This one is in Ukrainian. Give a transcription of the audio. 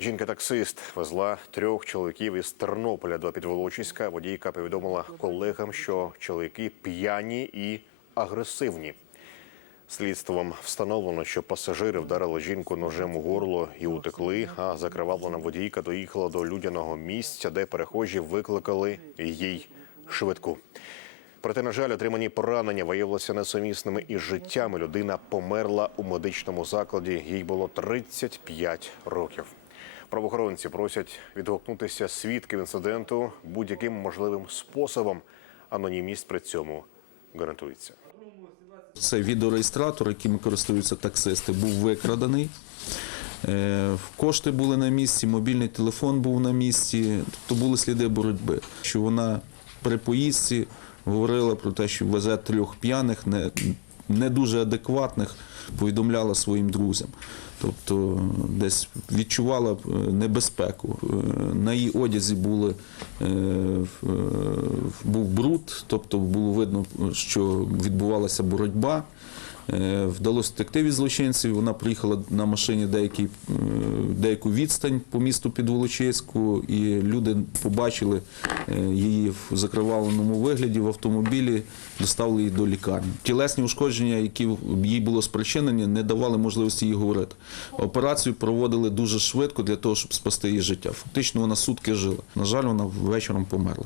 Жінка-таксист везла трьох чоловіків із Тернополя до Підволочиська. Водійка повідомила колегам, що чоловіки п'яні і агресивні. Слідством встановлено, що пасажири вдарили жінку ножем у горло і утекли. А закривавлена водійка доїхала до людяного місця, де перехожі викликали їй швидку. Проте, на жаль, отримані поранення виявилися несумісними із життями. Людина померла у медичному закладі. Їй було 35 років. Правоохоронці просять відгукнутися свідків інциденту будь-яким можливим способом. Анонімність при цьому гарантується. Це відеореєстратор, яким користуються таксисти, був викрадений. Е, Кошти були на місці, мобільний телефон був на місці, тобто були сліди боротьби. Що вона при поїздці говорила про те, що везе трьох п'яних, не, не дуже адекватних, повідомляла своїм друзям. Тобто десь відчувала е, небезпеку. Е, На її одязі були, е, був бруд, тобто було видно, що відбувалася боротьба. Е, Вдалося втекти від злочинців. Вона приїхала на машині деякий, е, деяку відстань по місту Підволочиську, і люди побачили е, її в закривавленому вигляді в автомобілі, доставили її до лікарні. Тілесні ушкодження, які їй було спричинені, не давали можливості їй говорити. Операцію проводили дуже швидко для того, щоб спасти її життя. Фактично вона сутки жила. На жаль, вона вечором померла.